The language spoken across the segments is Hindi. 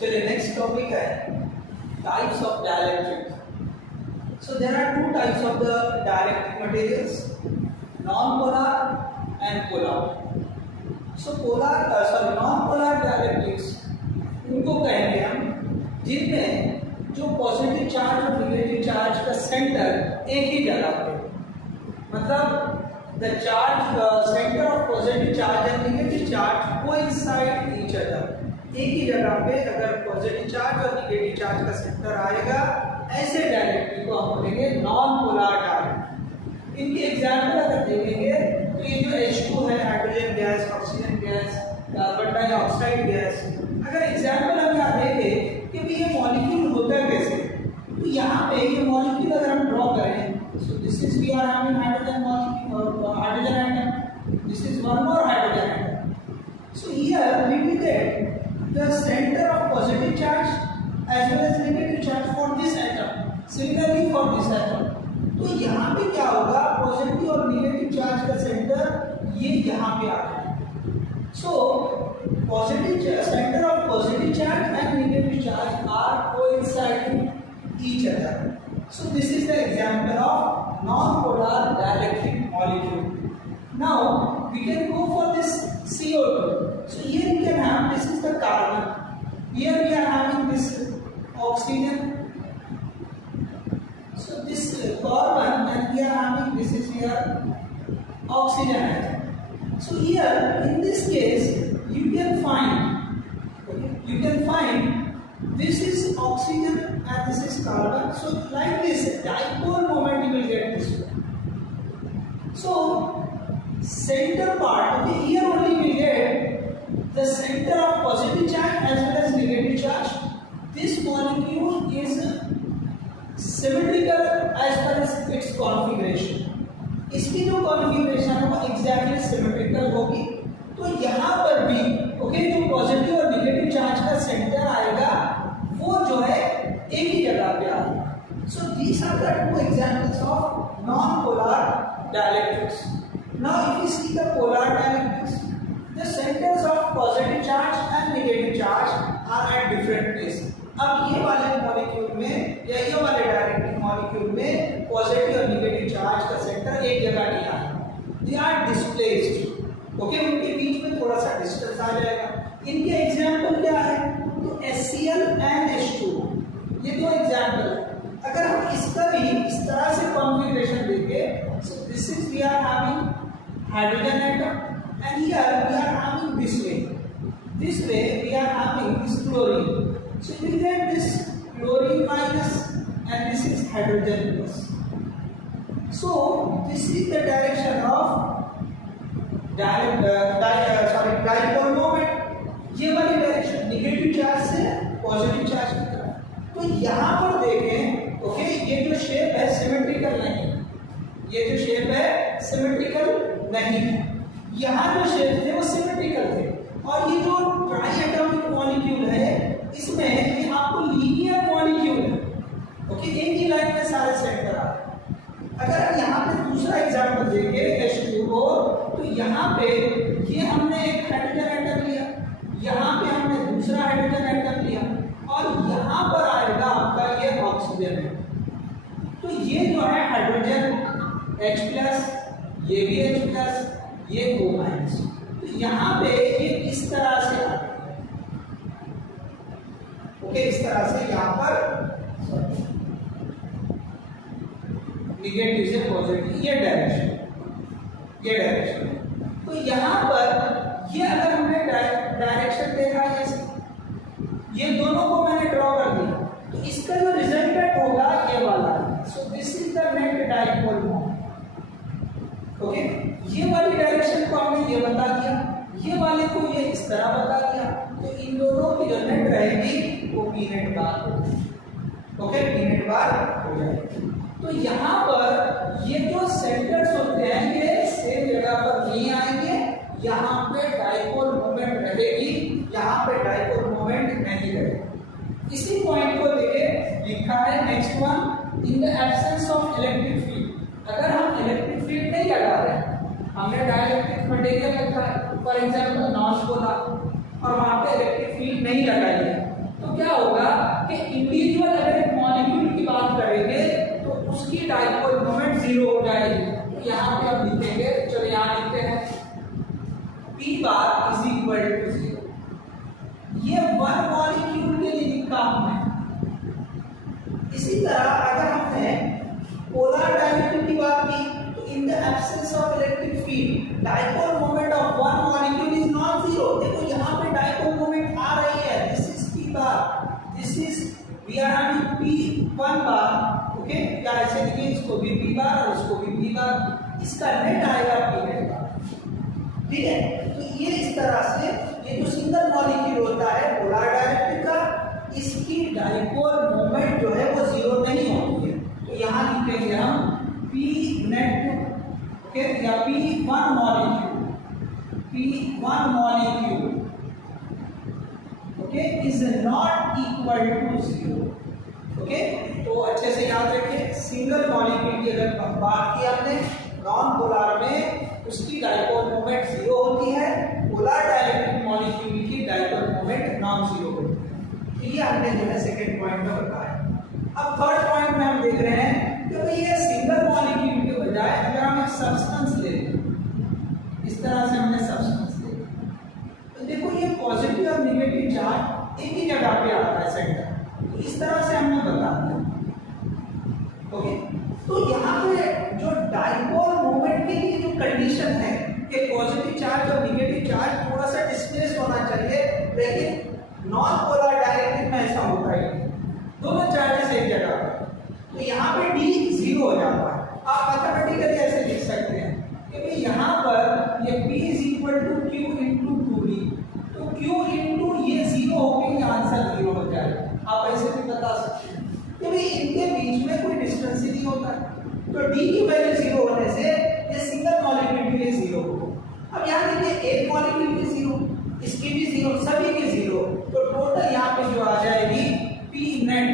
चलिए नेक्स्ट टॉपिक है types of dielectric. So there are two types of the dielectric materials, non-polar and polar. So non-polar dielectrics उनको कहेंगे हम जिनमें जो पॉजिटिव चार्ज और नेगेटिव चार्ज का सेंटर एक ही जगह पे, मतलब the center of positive charge and negative charge coincide each other. एक ही जगह पे अगर पॉजिटिव चार्ज और नेगेटिव चार्ज का सेंटर आएगा, ऐसे डाइलेक्ट्रिक को हम बोलेंगे नॉन पोलर डाइलेक्ट्रिक. इनके एग्जांपल अगर देखेंगे तो ये जो H2 है, hydrogen gas, oxygen gas, carbon dioxide gas, अगर एग्जांपल हम यहाँ देखें कि भी ये मॉलिक्यूल होता है कैसे, तो यहाँ पे ये मॉलिक्यूल अगर हम ड्रॉ करें, so this is we are having hydrogen molecule or hydrogen atom, this is one more hydrogen atom. So here we will get the center of positive charge as well as negative charge for this atom. Similarly for this atom. तो यहाँ पे क्या होगा, पॉजिटिव और नेगेटिव चार्ज का सेंटर ये यहाँ पे आ जाएगा. So positive center of positive charge and negative charge are coinciding each other. So this is the example of non-polar dielectric molecule. Now we can go for this CO2. So here we can have, this is the carbon. Here we are having this oxygen. So this carbon and we are having, this is here oxygen atom. So here in this case you can find, this is oxygen and this is carbon. So like this dipole moment you will get this way. So center part, okay, here only we get the center of positive charge as well as negative charge. This molecule is symmetrical as per as its configuration. इसकी जो कॉन्फ़िगरेशन है वो एग्जैक्टली सिमेट्रिकल होगी. तो यहाँ पर भी ओके जो पॉजिटिव और नेगेटिव चार्ज का सेंटर आएगा वो जो है एक ही जगह पे आएगा. So these are the two examples of non polar dielectrics. Now if you see the polar dielectrics, the centres of positive charge and negative charge are at different place. अब ये वाले मॉलिक्यूल में या ये वाले डाइलेक्ट्रिक मॉलिक्यूल में पॉजिटिव और नेगेटिव चार्ज का सेंटर एक जगह नहीं आएगा, दे आर डिस्प्लेस्ड. ओके, उनके बीच में थोड़ा सा डिस्टेंस आ जाएगा. इनके एग्जांपल क्या है, तो HCl एंड H2, ये दो एग्जांपल है. अगर हम इसका भी इस तरह से कॉन्फ़िगरेशन देखें, so this is we are having hydrogen atom and here we are having this way we are having this chlorine. So we get this chlorine minus and this is hydrogen plus. So this is the direction of dipole moment. ये वाली डायरेक्शन नेगेटिव चार्ज से पॉजिटिव चार्ज की तरफ. तो यहाँ पर देखें ओके, ये जो शेप है सिमेट्रिकल नहीं है, ये जो शेप है सिमेट्रिकल नहीं है. यहाँ जो शेप थे वो सिमेट्रिकल थे, और ये जो ट्राई एटॉमिक मॉलिक्यूल है इसमें ये आपको लीनियर मॉलिक्यूल है. ओके, एक ही लाइन में सारे सेंटर आ रहे हैं. अगर हम यहाँ पे दूसरा एग्जांपल देखें H2 को, तो यहाँ पे ये हमने एक हाइड्रोजन एटम लिया, यहाँ पे हमने दूसरा हाइड्रोजन एटम लिया, और यहाँ पर आएगा आपका ये ऑक्सीजन है. तो ये जो है हाइड्रोजन H+, ये भी H+, ये O-. तो यहाँ पे ये इस तरह से आ रहा है. ओके, इस तरह से यहाँ पर नेगेटिव से पॉजिटिव ये डायरेक्शन. तो यहाँ पर ये अगर हमने डायरेक्शन देखा जैसे ये दोनों को मैंने ड्रॉ कर दिया, तो इसका जो रिजल्टेंट होगा ये वाला है. सो this is the net dipole moment. Okay, ये वाली डायरेक्शन को हमने ये बता दिया, ये वाले को ये इस तरह बता दिया. तो इन दोनों की जो नेट रहेगी वो पी नेट बार होगी. ओके, पी नेट बार हो जाएगी. तो यहाँ पर ये जो सेंटर्स होते हैं ये सेम जगह पर नहीं आएंगे, यहाँ पे डाइपोल मोमेंट रहेगी, यहाँ पे डाइपोल मोमेंट नहीं रहेगी. इसी पॉइंट को लेके लिखा है next one, in the absence of electric field. अगर हम इलेक्ट्रिक फील्ड नहीं लगा रहे हैं, हमने डाइलेक्ट्रिक मटेरियल रखा है फॉर एग्जांपल नॉन पोलर, और वहां पे इलेक्ट्रिक फील्ड नहीं लगाई है, तो तो क्या होगा कि इंडिविजुअल अगर एक मॉलिक्यूल की बात करेंगे तो उसकी डाइपोल मोमेंट जीरो हो जाएगी। तो यहाँ पे हम लिखेंगे, चलो यहाँ लिखते हैं p bar is equal to 0। ये वन मॉलिक्यूल के लिए लिखा हमने। इसी तरह अगर हमने पोलर डाइपोल की बात की तो in the absence of electric field dipole moment of one molecule is non zero. देखो यहाँ पे डाइपोल मोमेंट आ रही है, this is p bar, this is we are having p1 bar, okay. या ऐसे लिखिए, इसको भी p बार और इसको भी p बार, इसका नेट आएगा p नेट बार, ठीक है। तो ये इस तरह से ये जो सिंगल मॉलिक्यूल होता है पोलर डाइलेक्ट्रिक का, इसकी डाइपोल मोमेंट जो है वो जीरो नहीं होती है। तो यहाँ लिखेंगे हम p नेट, ओके, या p1 molecule, okay, is not equal to zero, okay. तो अच्छे से याद रखिए, सिंगल मॉलिक्यूल की अगर बात की हमने नॉन पोलर में, उसकी डाइपोल मोमेंट जीरो होती है, पोलर डाइलेक्ट्रिक मॉलिक्यूल की डाइपोल मोमेंट नॉन जीरो होती है। ये हमने जो है सेकंड पॉइंट में बताया। अब थर्ड पॉइंट में हम देख रहे हैं कि भाई ये सिंगल मॉलिक्यूल के बजाय अगर हम एक सब्सटेंस ले लें, इस तरह से हमने सब्सटेंस ले लिया, तो देखो ये पॉजिटिव और नेगेटिव चार्ज एक ही जगह पे आता है सेंटर। तो इस तरह से हमने बता दिया, ओके। तो यहाँ पे जो डाइपोल मोमेंट के लिए जो कंडीशन है कि पॉजिटिव चार्ज और नेगेटिव चार्ज थोड़ा सा डिस्प्लेस होना चाहिए, लेकिन नॉन पोलर डाइलेक्ट्रिक में ऐसा होता है, दोनों चार्जेस एक जगह पर। तो यहाँ पे d जीरो हो जाता है। आप मैथमेटिकली ऐसे लिख सकते हैं कि भाई यहाँ पर ये p is equal to q into 2d, तो q इंटू ये जीरो होकर ये आंसर जीरो हो जाएगा। आप ऐसे भी बता सकते हैं कि भाई इनके बीच में कोई डिस्टेंस ही नहीं होता, तो d की वैल्यू जीरो होने से ये सिंगल मॉलिक्यूल के लिए जीरो होगा। अब यहाँ देखिए एक मॉलिक्यूल की जीरो, इसकी भी जीरो, सभी की जीरो, तो टोटल यहाँ पे जो आ जाएगी p net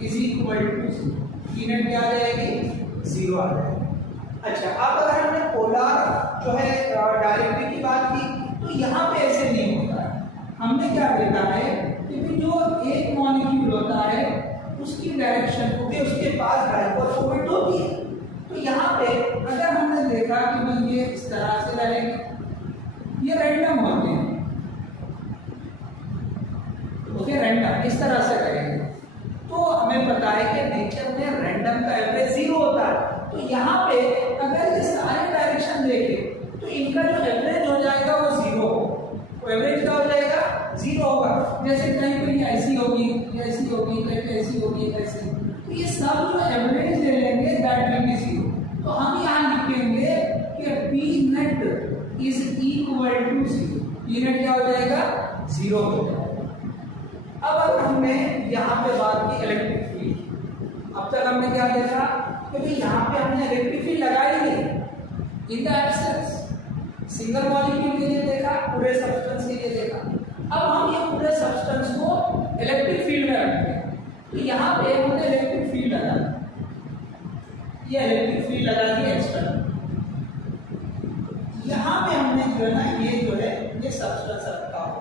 is equal to zero. p net क्या आ जाएगी, जीरो आ जाएगी। अच्छा, अब अगर हमने पोलर जो है डाइलेक्ट्रिक की बात की तो यहाँ पे ऐसे नहीं होता है। हमने क्या देखा है कि जो एक मॉलिक्यूल होता है उसकी डायरेक्शन होती है, उसके पास डाइपोल मोमेंट होती है। तो यहाँ पे अगर हमने देखा कि भाई ये इस तरह से रहेंगे, ये रैंडम होते हैं, ओके, रैंडम इस तरह से रहेंगे। तो हमें पता है कि नेचर में रैंडम का एवरेज जीरो होता है। तो यहाँ पे अगर ये सारे डायरेक्शन देखें तो इनका जो एवरेज हो जाएगा वो जीरो होगा। तो एवरेज क्या हो जाएगा, जीरो होगा। जैसे कहीं कहीं ऐसी होगी, ऐसी होगी, कहीं ऐसी होगी, ऐसी, तो ये सब जो एवरेज ले लेंगे दैट विल बी जीरो। तो हम यहाँ लिखेंगे कि p net is equal to zero. p net क्या हो जाएगा, जीरो हो जाएगा। अब अगर हमने यहाँ पे बात की इलेक्ट्रिक फील्ड, अब तक हमने क्या देखा कि भाई यहाँ पे हमने इलेक्ट्रिक फील्ड लगाई नहीं इन द एब्सेंस, सिंगल मॉलिक्यूल के लिए देखा, पूरे सब्सटेंस के लिए देखा। अब हम ये पूरे सब्सटेंस को इलेक्ट्रिक फील्ड में रखते हैं। तो यहाँ पे हमने इलेक्ट्रिक फील्ड लगा दी, ये इलेक्ट्रिक फील्ड लगा दी एक्सटर्नल। यहाँ पे हमने जो है ना ये जो है ये सब्सटेंस रखा हो,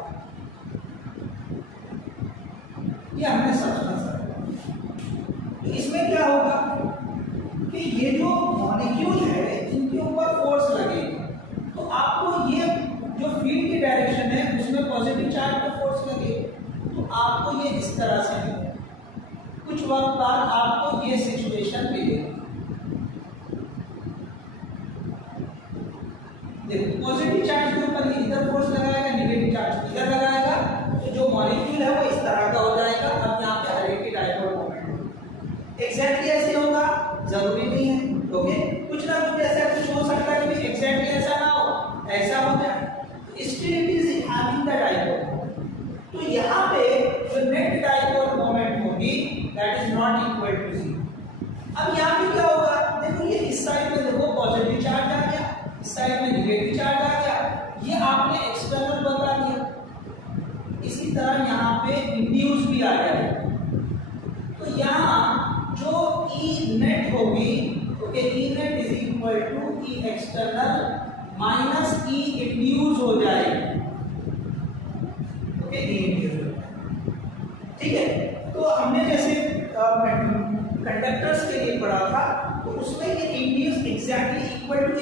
ये हमने सब्सटेंस रखा। तो इसमें क्या होगा कि ये जो मॉलिक्यूल है इनके ऊपर फोर्स लगेगा, तो आपको ये जो फील्ड की डायरेक्शन है उसमें पॉजिटिव चार्ज का फोर्स लगेगा। तो आपको ये इस तरह से मिलेगा, कुछ वक्त बाद आपको ये सिचुएशन मिलेगी। देखो पॉजिटिव चार्ज के ऊपर ये इधर फोर्स लगाएगा, नेगेटिव चार्ज इधर लगाएगा, तो जो मॉलिक्यूल है वो इस तरह का हो जाएगा। अब यहाँ पे हर एक की डाइपोल मोमेंट एग्जैक्टली ऐसे होगा जरूरी नहीं है, ओके, कुछ ना कुछ ऐसा कुछ हो सकता है कि एग्जैक्टली ऐसा ना हो, ऐसा हो जाए, still it is having the dipole. तो यहाँ पे जो नेट डाइपोल मोमेंट होगी that is not equal to zero. अब यहाँ पे क्या होगा, देखो ये इस साइड में देखो पॉजिटिव चार्ज आ गया, इस साइड में नेगेटिव चार्ज आ गया, ये आपने एक्सटर्नल बता दिया। इसी तरह यहाँ पे इंड्यूस भी आ जाएगा। तो यहाँ जो ई नेट होगी, okay, E net is equal to E external minus E induce हो जाएगी, ओके, ई इंड्यूस।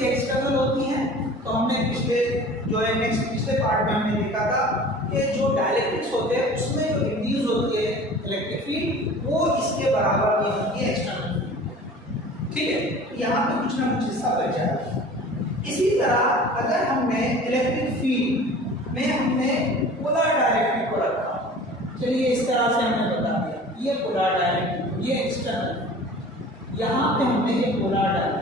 ये एक्सटर्नल होती हैं। तो हमने पिछले जो है पिछले पार्ट में हमने देखा था कि जो डायइलेक्ट्रिक्स होते हैं उसमें जो इंड्यूस होती है इलेक्ट्रिक फील्ड वो इसके बराबर की होती है एक्सटर्नल फील्ड। ठीक है, यहाँ पे कुछ ना कुछ हिस्सा बच जाएगा। इसी तरह अगर हमने इलेक्ट्रिक फील्ड में हमने पोलर डायइलेक्ट्रिक को रखा, चलिए इस तरह से हमने बता दिया ये पोलर डायइलेक्ट्रिक, ये एक्सटर्नल, यहाँ पे हमने ये पोलर डायइलेक्ट्रिक,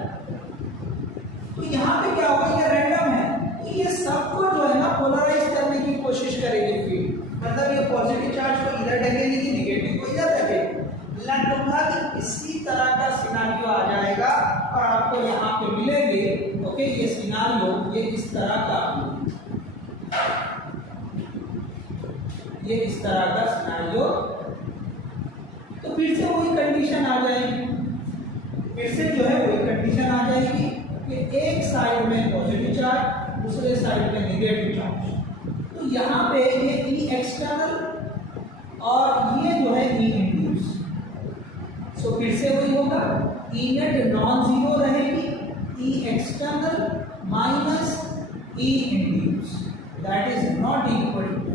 तो यहाँ पे क्या होगा, ये रैंडम है, तो ये सबको जो है ना पोलराइज करने की कोशिश करेगी फील्ड, मतलब ये पॉजिटिव चार्ज को इधर ढकेलेगी, नेगेटिव को इधर ढकेलेगी। लगभग इसी तरह का सिनारियो आ जाएगा और आपको यहाँ पे मिलेंगे। ओके, ये सिनारियो ये इस तरह का, ये इस तरह का सिनारियो, तो फिर से वही कंडीशन आ जाएगी, फिर से जो है वही कंडीशन आ जाएगी कि एक साइड में पॉजिटिव चार्ज, दूसरे साइड में नेगेटिव चार्ज। तो यहाँ पे ये ई एक्सटर्नल और ये जो है ई इंड्यूस, सो फिर से वही होगा, ई नेट नॉन जीरो रहेगी, E external minus E induced that is not equal to.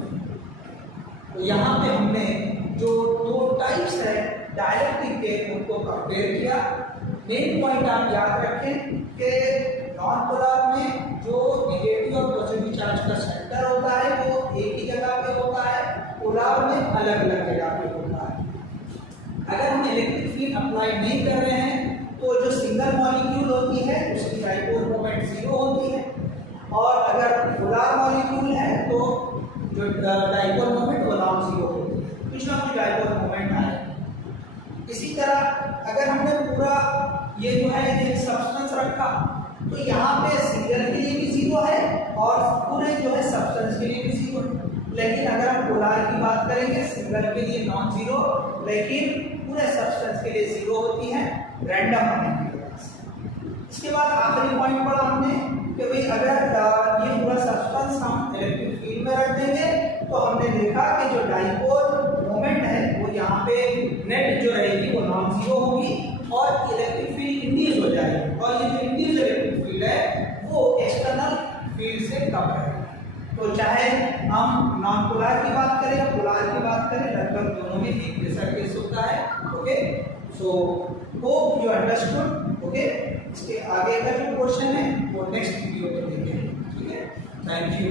तो यहाँ पे हमने जो दो टाइप्स है डायइलेक्ट्रिक के उनको कंपेयर किया। मेन पॉइंट आप याद रखें कि नॉन पोलर में जो नेगेटिव और पॉजिटिव चार्ज का सेंटर होता है वो एक ही जगह पे होता है, पोलर में अलग अलग जगह पे होता है। अगर हम इलेक्ट्रिक फील्ड अप्लाई नहीं कर रहे हैं तो जो सिंगल मॉलिक्यूल होती है उसकी डाइपोल मोमेंट जीरो होती है, और अगर पोलर मॉलिक्यूल है तो जो डाइपोल मोमेंट वो नॉन जीरो होती है, कुछ ना कुछ डाइपोल मोमेंट आए। इसी तरह अगर हमने पूरा ये जो है एक सब्सटेंस रखा तो यहाँ पे सिंगल के लिए भी जीरो है और पूरे जो है सब्सटेंस के लिए भी जीरो है। लेकिन अगर हम पोलर की बात करेंगे, सिंगल के लिए नॉन जीरो लेकिन पूरे सब्सटेंस के लिए जीरो होती है, रैंडम होने की वजह से। इसके बाद आखिरी पॉइंट पढ़ा हमने कि भाई अगर ये पूरा सब्सटेंस हम इलेक्ट्रिक फील्ड में रख देंगे तो हमने देखा कि जो डाइपोल मोमेंट है वो यहाँ पे नेट जो रहेगी वो नॉन जीरो होगी और इलेक्ट्रिक फील्ड इंड्यूस हो जाएगी, और ये जो इंड्यूस इलेक्ट्रिक फील्ड है वो एक्सटर्नल फील्ड से कम है। तो चाहे हम नॉन पोलर की बात करें या पोलर की बात करें, लगभग दोनों में एक जैसा केस होता है। Okay, so hope you understood. Okay, इसके आगे का जो क्वेश्चन है वो नेक्स्ट वीडियो में देखेंगे। ठीक है, थैंक यू।